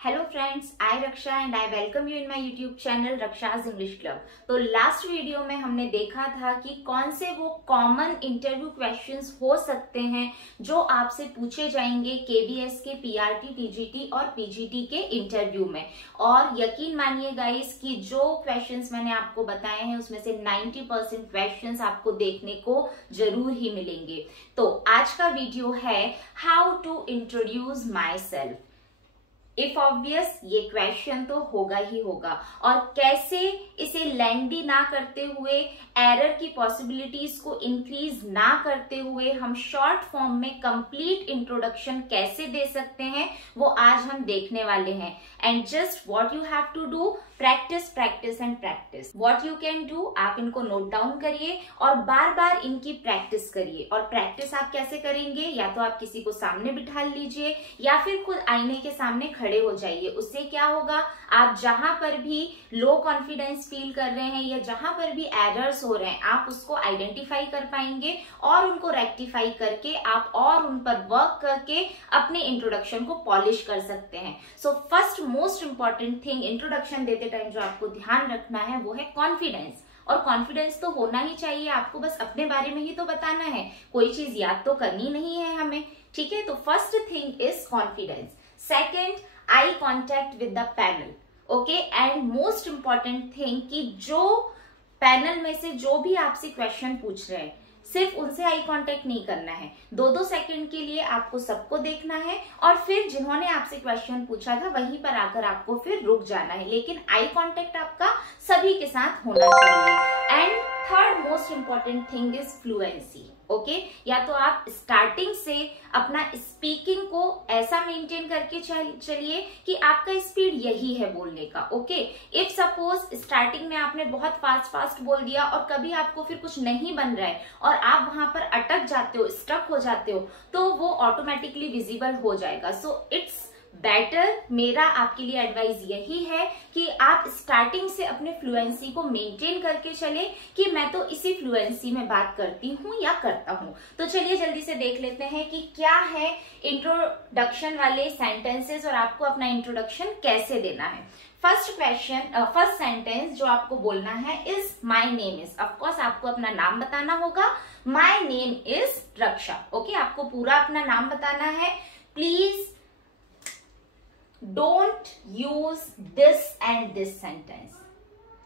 Hello friends, I Raksha and I welcome you in my YouTube channel Raksha's English club. तो last video में हमने देखा था कि कौन से वो कॉमन इंटरव्यू क्वेश्चंस हो सकते हैं जो आपसे पूछे जाएंगे केबीएस के पीआरटी, टीजीटी और पीजीटी के इंटरव्यू में। और यकीन मानिए गाइस कि जो क्वेश्चंस मैंने आपको बताए हैं उसमें से 90% क्वेश्चंस आपको देखने को जरूर ही मिलेंगे। तो आज का वीडियो है how to introduce myself. If obvious, ये क्वेश्चन तो होगा ही होगा। और कैसे इसे लेंथी ना करते हुए, एरर की पॉसिबिलिटीज को इंक्रीज ना करते हुए हम शॉर्ट फॉर्म में कंप्लीट इंट्रोडक्शन कैसे दे सकते हैं, वो आज हम देखने वाले हैं। And just what you have to do, practice practice and practice. What you can do, आप इनको नोट डाउन करिए और बार बार इनकी प्रैक्टिस करिए। और प्रैक्टिस आप कैसे करेंगे, या तो आप किसी को सामने बिठा लीजिए या फिर खुद आईने के सामने खड़े हो जाइए। उससे क्या होगा, आप जहां पर भी लो कॉन्फिडेंस फील कर रहे हैं या जहां पर भी एरर्स हो रहे हैं, आप उसको आइडेंटिफाई कर पाएंगे और उनको रेक्टिफाई करके आप और उन पर वर्क करके अपने इंट्रोडक्शन को पॉलिश कर सकते हैं। So first most important thing introduction देते टाइम जो आपको ध्यान रखना है वो है कॉन्फिडेंस। और कॉन्फिडेंस तो होना ही चाहिए, आपको बस अपने बारे में ही तो बताना है, कोई चीज याद तो करनी नहीं है हमें, ठीक है। तो first thing is confidence. Second, eye contact with the panel, okay. And most important thing कि जो पैनल में से जो भी आपसे क्वेश्चन पूछ रहे हैं, सिर्फ उनसे आई कांटेक्ट नहीं करना है। 2-2 सेकंड के लिए आपको सबको देखना है और फिर जिन्होंने आपसे क्वेश्चन पूछा था वहीं पर आकर आपको फिर रुक जाना है, लेकिन आई कांटेक्ट आपका सभी के साथ होना चाहिए। And third most important thing is fluency, okay. या तो आप स्टार्टिंग से अपना स्पीकिंग को ऐसा मेंटेन करके चलिए कि आपका स्पीड यही है बोलने का, ओके। इफ सपोज स्टार्टिंग में आपने बहुत फास्ट बोल दिया और कभी आपको फिर कुछ नहीं बन रहा है और आप वहां पर अटक जाते हो, स्टक हो जाते हो, तो वो ऑटोमेटिकली विजिबल हो जाएगा। सो इट्स बेटर, मेरा आपके लिए एडवाइस यही है कि आप स्टार्टिंग से अपने फ्लुएंसी को मेंटेन करके चले कि मैं तो इसी फ्लुएंसी में बात करती हूँ या करता हूँ। तो चलिए जल्दी से देख लेते हैं कि क्या है इंट्रोडक्शन वाले सेंटेंसेस और आपको अपना इंट्रोडक्शन कैसे देना है। फर्स्ट सेंटेंस जो आपको बोलना है is my name is. Of course आपको अपना नाम बताना होगा। My name is Raksha, okay. आपको पूरा अपना नाम बताना है। Please don't use this and this sentence.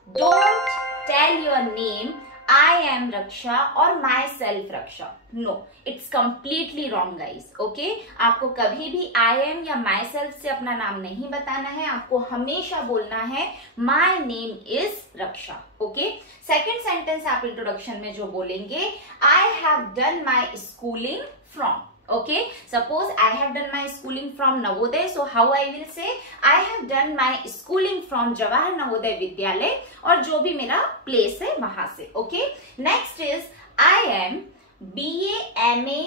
Don't tell your name, I am Raksha or myself Raksha. No, it's completely wrong guys, okay? आपको कभी भी I am या myself से अपना नाम नहीं बताना है, आपको हमेशा बोलना है my name is Raksha, okay? Second sentence आप इंट्रोडक्शन में जो बोलेंगे, I have done my schooling from. Okay, suppose I have done my schooling from Navodaya, so how I will say, I have done my schooling from Jawahar Navodaya Vidyalay और जो भी मेरा place है वहां से, okay. Next is I am BA MA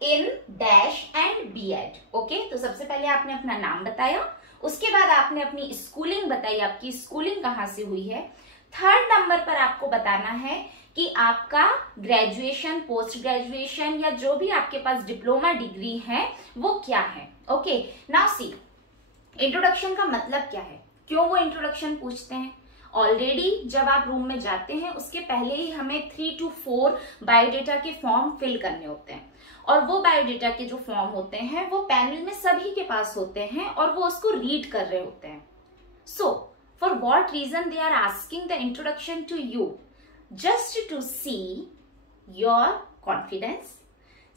in dash and B.Ed, okay. तो सबसे पहले आपने अपना नाम बताया, उसके बाद आपने अपनी स्कूलिंग बताई, आपकी स्कूलिंग कहाँ से हुई है। थर्ड नंबर पर आपको बताना है कि आपका ग्रेजुएशन, पोस्ट ग्रेजुएशन या जो भी आपके पास डिप्लोमा डिग्री है वो क्या है, ओके। नाउ सी, इंट्रोडक्शन का मतलब क्या है, क्यों वो इंट्रोडक्शन पूछते हैं। ऑलरेडी जब आप रूम में जाते हैं उसके पहले ही हमें 3 to 4 बायोडेटा के फॉर्म फिल करने होते हैं और वो बायोडेटा के जो फॉर्म होते हैं वो पैनल में सभी के पास होते हैं और वो उसको रीड कर रहे होते हैं। So for what reason they are asking the introduction to you, just to see your confidence,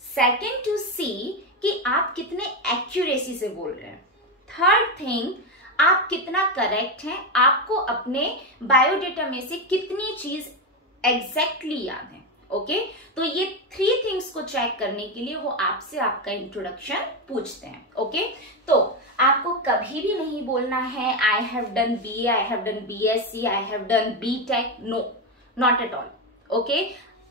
second to see कि आप कितने एक्यूरेसी से बोल रहे हैं, थर्ड थिंग आप कितना करेक्ट हैं, आपको अपने बायोडेटा में से कितनी चीज एग्जैक्टली याद है, ओके। तो ये 3 थिंग्स को चेक करने के लिए वो आपसे आपका इंट्रोडक्शन पूछते हैं, ओके। तो आपको कभी भी नहीं बोलना है I have done BA, I have done BSc, I have done B.Tech, no, not at all, okay.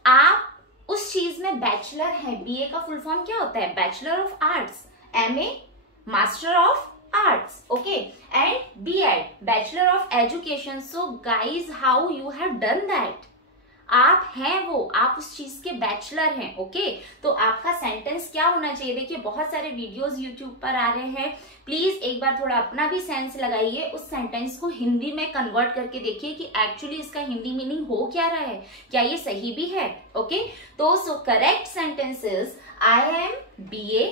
आप उस चीज में बैचलर है, BA का फुल फॉर्म क्या होता है, bachelor of arts, MA master of arts, okay, and B.Ed bachelor of education. So guys, how you have done that, आप हैं वो, आप उस चीज के बैचलर हैं। ओके, तो आपका सेंटेंस क्या होना चाहिए? देखिए बहुत सारे वीडियोस यूट्यूब पर आ रहे हैं, प्लीज एक बार थोड़ा अपना भी सेंस लगाइए, उस सेंटेंस को हिंदी में कन्वर्ट करके देखिए कि एक्चुअली इसका हिंदी मीनिंग हो क्या रहा है, क्या ये सही भी है। ओके, तो so correct sentence is I am BA.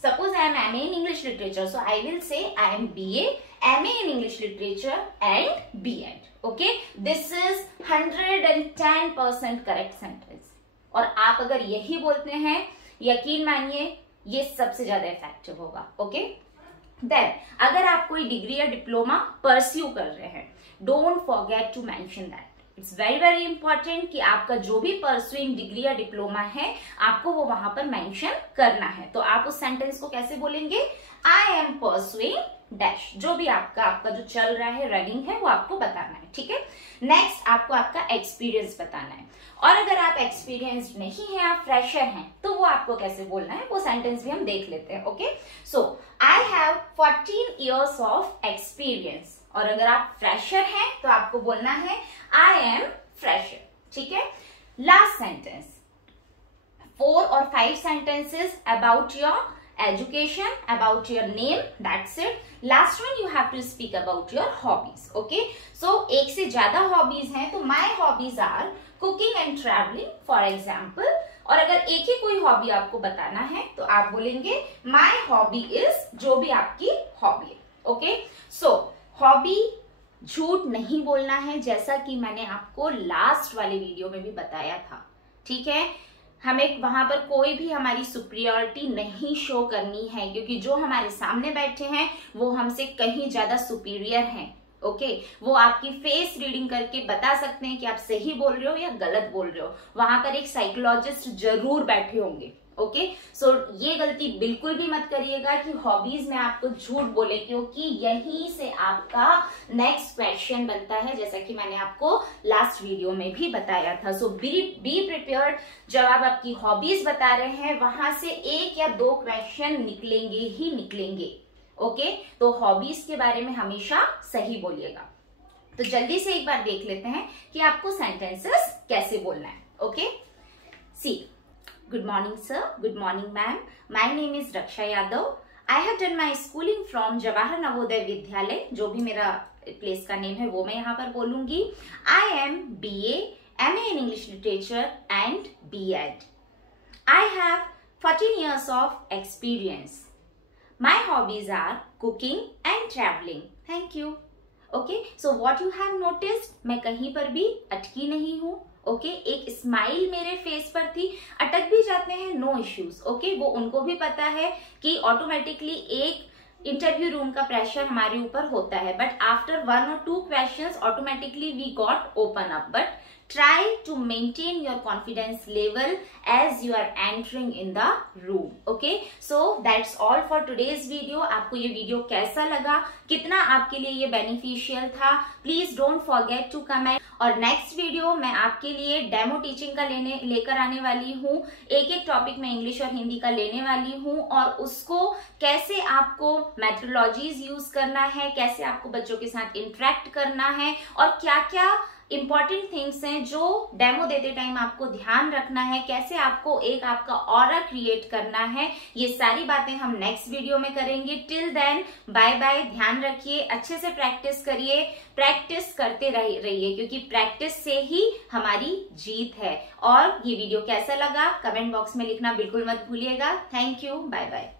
Suppose I am MA in English literature, so I will say I am BA, MA in English literature and B.Ed. Okay, this is 110% correct sentence. और आप अगर यही बोलते हैं, यकीन मानिए ये सबसे ज्यादा इफेक्टिव होगा। ओके, देन अगर आप कोई डिग्री या डिप्लोमा परस्यू कर रहे हैं, don't forget to mention that. It's very very important कि आपका जो भी परस्यूइंग डिग्री या डिप्लोमा है आपको वो वहां पर मेंशन करना है। तो आप उस सेंटेंस को कैसे बोलेंगे? आई एम परस्यूइंग डैश, जो भी आपका जो चल रहा है, रनिंग है, वो आपको बताना है। ठीक है, नेक्स्ट आपको आपका एक्सपीरियंस बताना है। और अगर आप एक्सपीरियंस नहीं है, आप फ्रेशर हैं, तो वो आपको कैसे बोलना है, वो सेंटेंस भी हम देख लेते हैं। Okay, so I have 14 years of experience. और अगर आप फ्रेशर हैं तो आपको बोलना है आई एम फ्रेशर। ठीक है, last sentence, 4 or 5 sentences about your education, about your name, that's it. Last one you have to speak about your hobbies. Okay, so एक से ज्यादा hobbies हैं, तो my hobbies are cooking and traveling for example. और अगर एक ही कोई hobby आपको बताना है तो आप बोलेंगे my hobby is, जो भी आपकी हॉबी है। ओके, सो हॉबी झूठ नहीं बोलना है, जैसा कि मैंने आपको लास्ट वाले वीडियो में भी बताया था। ठीक है, हमें वहां पर कोई भी हमारी सुपीरियरिटी नहीं शो करनी है, क्योंकि जो हमारे सामने बैठे हैं वो हमसे कहीं ज्यादा सुपीरियर हैं। ओके, वो आपकी फेस रीडिंग करके बता सकते हैं कि आप सही बोल रहे हो या गलत बोल रहे हो। वहां पर एक साइकोलॉजिस्ट जरूर बैठे होंगे। ओके, सो ये गलती बिल्कुल भी मत करिएगा कि हॉबीज में आपको झूठ बोले, क्योंकि यहीं से आपका नेक्स्ट क्वेश्चन बनता है, जैसा कि मैंने आपको लास्ट वीडियो में भी बताया था। सो बी प्रिपेयर्ड, जब आप आपकी हॉबीज बता रहे हैं वहां से 1 या 2 क्वेश्चन निकलेंगे ही निकलेंगे। ओके, तो हॉबीज के बारे में हमेशा सही बोलिएगा। तो जल्दी से एक बार देख लेते हैं कि आपको सेंटेंसेस कैसे बोलना है। Okay, C, good morning sir, good morning ma'am, my name is Raksha Yadav. I have done my schooling from Jawahar Navodaya Vidyalay, जो भी मेरा प्लेस का नेम है वो मैं यहाँ पर बोलूंगी। I am BA, MA in English Literature and B.Ed. I have 14 years of experience. My hobbies are cooking and traveling. Thank you. Okay, so what you have noticed, मैं कहीं पर भी अटकी नहीं हूँ। ओके, एक स्माइल मेरे फेस पर थी, अटक भी जाते हैं, नो इश्यूज। ओके, वो उनको भी पता है कि ऑटोमेटिकली एक इंटरव्यू रूम का प्रेशर हमारे ऊपर होता है, but after 1 or 2 questions automatically we got open up. But try to maintain your confidence level as you are entering in the room. Okay, so that's all for today's video. आपको ये video कैसा लगा, कितना आपके लिए ये beneficial था, please don't forget to comment. और नेक्स्ट वीडियो मैं आपके लिए डेमो टीचिंग का लेकर आने वाली हूँ। एक टॉपिक में इंग्लिश और हिंदी का लेने वाली हूँ, और उसको कैसे आपको मेथोडोलॉजीज यूज करना है, कैसे आपको बच्चों के साथ इंटरेक्ट करना है, और क्या क्या इंपॉर्टेंट थिंग्स हैं जो डेमो देते टाइम आपको ध्यान रखना है, कैसे आपको एक आपका ऑरा क्रिएट करना है, ये सारी बातें हम नेक्स्ट वीडियो में करेंगे। टिल देन बाय बाय, ध्यान रखिए, अच्छे से प्रैक्टिस करिए, प्रैक्टिस करते रहिए, क्योंकि प्रैक्टिस से ही हमारी जीत है। और ये वीडियो कैसा लगा कमेंट बॉक्स में लिखना बिल्कुल मत भूलिएगा। Thank you, bye bye.